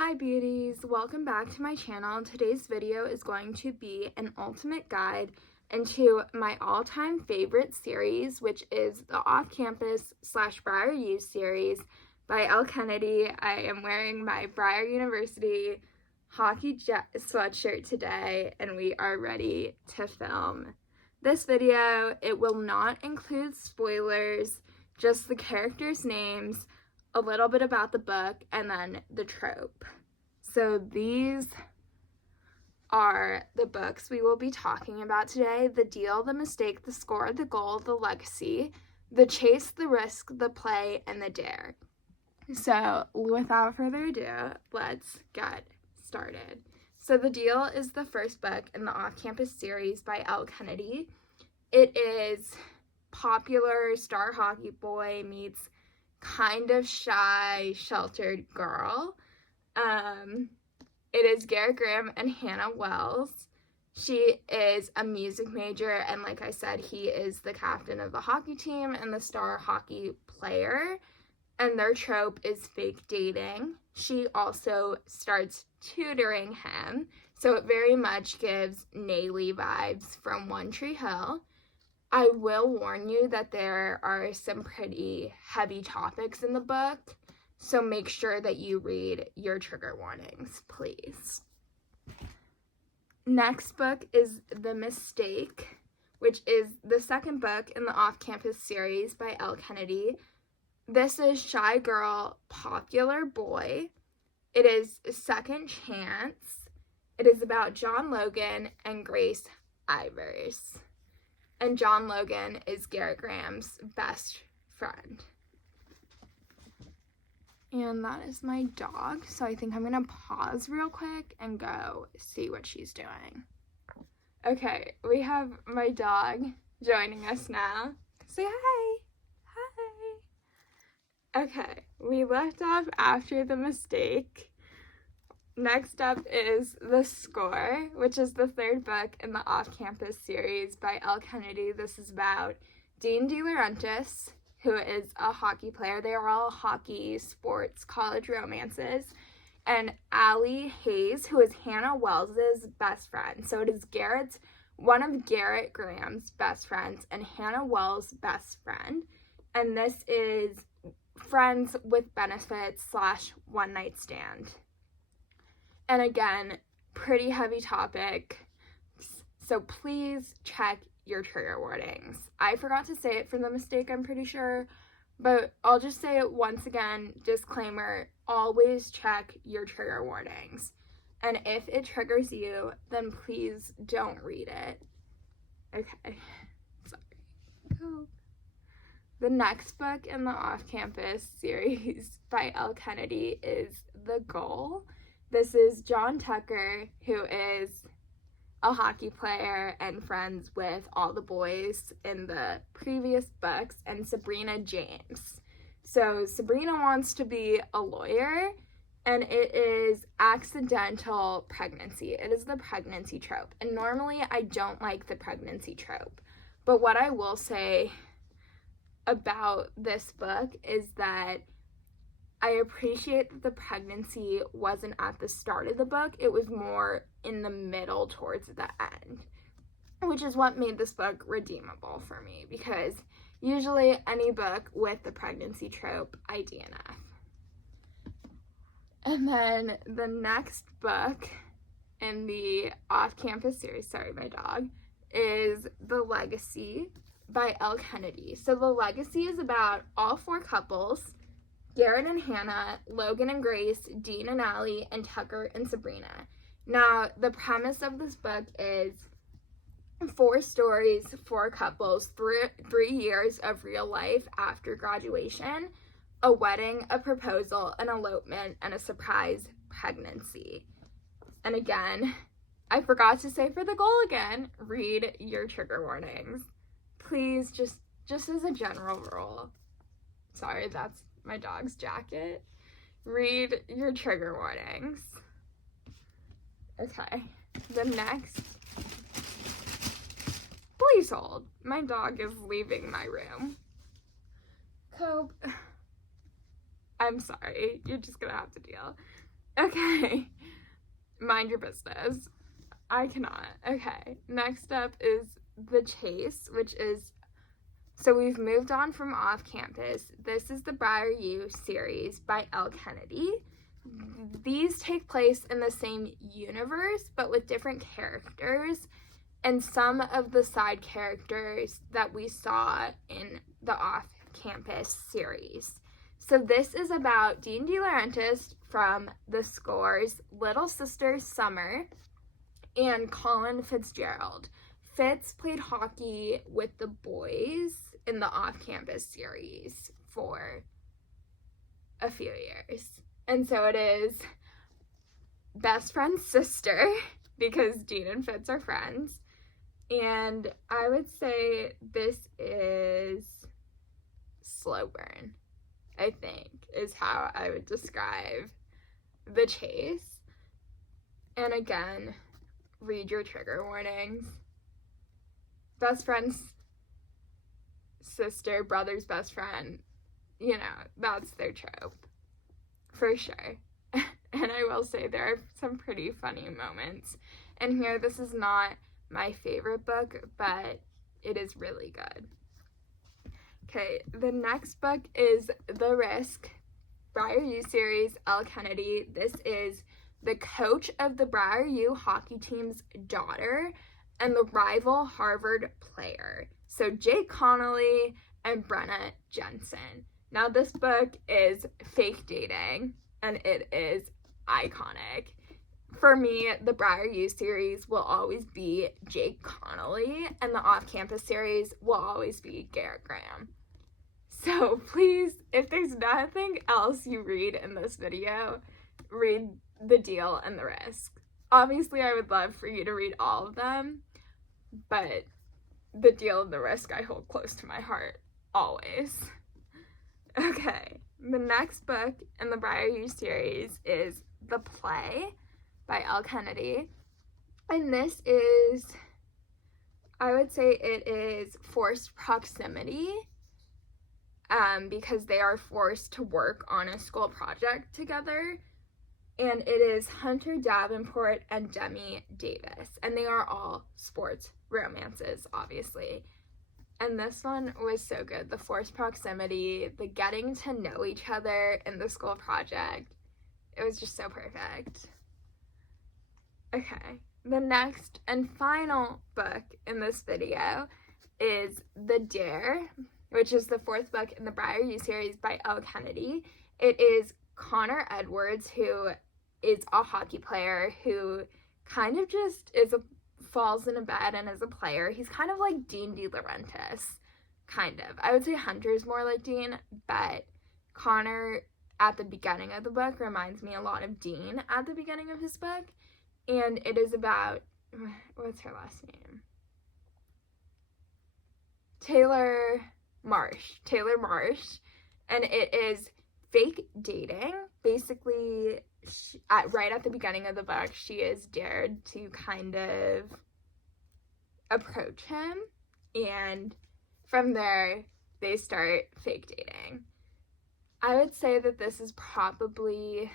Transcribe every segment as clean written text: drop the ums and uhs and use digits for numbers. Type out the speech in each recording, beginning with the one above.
Hi beauties, welcome back to my channel. Today's video is going to be an ultimate guide into my all-time favorite series, which is the Off-Campus / Briar U series by Elle Kennedy. I am wearing my Briar University hockey sweatshirt today, and we are ready to film this video. It will not include spoilers, just the characters' names, a little bit about the book, and then the trope. So these are the books we will be talking about today: The Deal, The Mistake, The Score, The Goal, The Legacy, The Chase, The Risk, The Play, and The Dare. So without further ado, let's get started. So The Deal is the first book in the Off-Campus series by Elle Kennedy. It is popular star hockey boy meets kind of shy, sheltered girl. It is Garrett Graham and Hannah Wells. She is a music major, and like I said, he is the captain of the hockey team and the star hockey player, and their trope is fake dating. She also starts tutoring him, so it very much gives Naylee vibes from One Tree Hill. I will warn you that there are some pretty heavy topics in the book, so make sure that you read your trigger warnings, please. Next book is The Mistake, which is the second book in the Off-Campus series by Elle Kennedy. This is shy girl, popular boy. It is Second Chance. It is about John Logan and Grace Ivers. And John Logan is Garrett Graham's best friend. And that is my dog, so I think I'm gonna pause real quick and go see what she's doing. Okay, we have my dog joining us now. Say hi! Hi! Okay, we left off after The Mistake. Next up is The Score, which is the third book in the Off-Campus series by Elle Kennedy. This is about Dean DeLaurentis, who is a hockey player. They are all hockey, sports, college romances. And Allie Hayes, who is Hannah Wells's best friend. So it is one of Garrett Graham's best friends and Hannah Wells' best friend. And this is friends with benefits / one night stand. And again, pretty heavy topic, so please check your trigger warnings. I forgot to say it for The Mistake, I'm pretty sure, but I'll just say it once again. Disclaimer, always check your trigger warnings. And if it triggers you, then please don't read it. Okay, sorry. Go. The next book in the Off-Campus series by Elle Kennedy is The Goal. This is John Tucker, who is a hockey player and friends with all the boys in the previous books, and Sabrina James. So Sabrina wants to be a lawyer, and it is accidental pregnancy. It is the pregnancy trope. And normally I don't like the pregnancy trope. But what I will say about this book is that I appreciate that the pregnancy wasn't at the start of the book. It was more in the middle towards the end, which is what made this book redeemable for me, because usually any book with the pregnancy trope, I DNF. And then the next book in the Off-Campus series, sorry, my dog, is The Legacy by Elle Kennedy. So The Legacy is about all four couples: Garrett and Hannah, Logan and Grace, Dean and Allie, and Tucker and Sabrina. Now, the premise of this book is 4 stories, 4 couples, 3 years of real life after graduation, a wedding, a proposal, an elopement, and a surprise pregnancy. And again, I forgot to say for the goal again, read your trigger warnings. Please, just as a general rule. Sorry, that's my dog's jacket. Read your trigger warnings. Okay, the next. Please hold. My dog is leaving my room. Cope. I'm sorry. You're just gonna have to deal. Okay. Mind your business. I cannot. Okay. Next up is The Chase, which is, so we've moved on from Off Campus. This is the Briar U series by Elle Kennedy. These take place in the same universe, but with different characters and some of the side characters that we saw in the Off Campus series. So this is about Dean DeLaurentis from The Score's little sister, Summer, and Colin Fitzgerald. Fitz played hockey with the boys in the Off Campus series for a few years. And so it is best friend's sister, because Dean and Fitz are friends. And I would say this is slow burn, I think, is how I would describe The Chase. And again, read your trigger warnings. Best friend's sister, brother's best friend, you know, that's their trope, for sure. And I will say there are some pretty funny moments. And here, this is not my favorite book, but it is really good. Okay, the next book is The Risk, Briar U series, Elle Kennedy. This is the coach of the Briar U hockey team's daughter and the rival Harvard player. So Jake Connolly and Brenna Jensen. Now this book is fake dating, and it is iconic. For me, the Briar U series will always be Jake Connolly, and the Off-Campus series will always be Garrett Graham. So please, if there's nothing else you read in this video, read The Deal and The Risk. Obviously, I would love for you to read all of them, but The Deal and The Risk I hold close to my heart, always. Okay, the next book in the Briar U series is The Play by Elle Kennedy. And this is, I would say it is forced proximity, because they are forced to work on a school project together. And it is Hunter Davenport and Demi Davis. And they are all sports romances, obviously. And this one was so good. The forced proximity, the getting to know each other in the school project. It was just so perfect. Okay, the next and final book in this video is The Dare, which is the fourth book in the Briar U series by Elle Kennedy. It is Connor Edwards, who is a hockey player who kind of just falls in a bed and is a player. He's kind of like Dean DeLaurentis, kind of. I would say Hunter's more like Dean, but Connor at the beginning of the book reminds me a lot of Dean at the beginning of his book. And it is about, what's her last name? Taylor Marsh. And it is fake dating. Basically, right at the beginning of the book, she is dared to kind of approach him. And from there, they start fake dating. I would say that this is probably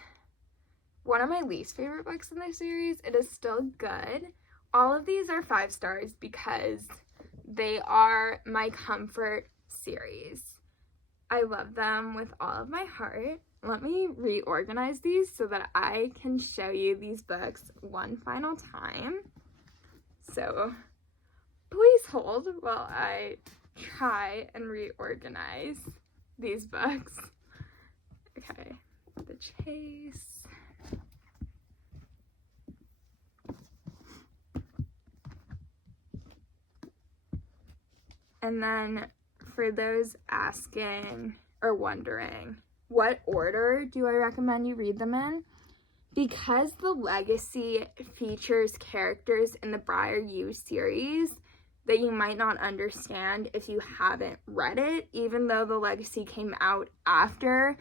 one of my least favorite books in the series. It is still good. All of these are 5 stars because they are my comfort series. I love them with all of my heart. Let me reorganize these so that I can show you these books one final time. So please hold while I try and reorganize these books. Okay, The Chase. And then for those asking or wondering, what order do I recommend you read them in? Because The Legacy features characters in the Briar U series that you might not understand if you haven't read it, even though The Legacy came out after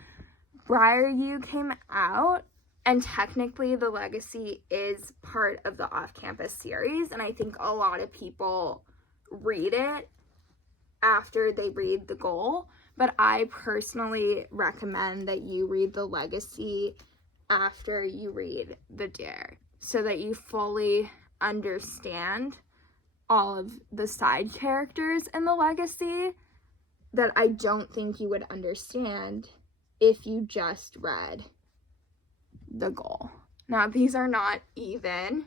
Briar U came out. And technically, The Legacy is part of the Off-Campus series, and I think a lot of people read it after they read The Goal, but I personally recommend that you read The Legacy after you read the dare, so that you fully understand all of the side characters in the legacy that I don't think you would understand if you just read the goal. Now, these are not even,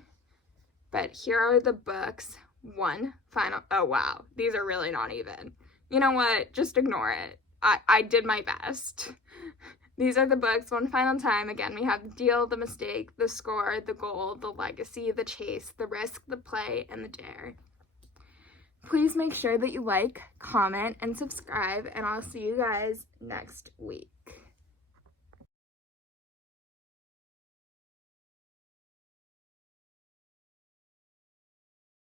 but here are the books. One final, oh wow, these are really not even. You know what, just ignore it. I did my best. These are the books one final time. Again, we have the deal, the mistake, the score, the goal, the legacy, the chase, the risk, the play, and the dare. Please make sure that you like, comment, and subscribe, and I'll see you guys next week.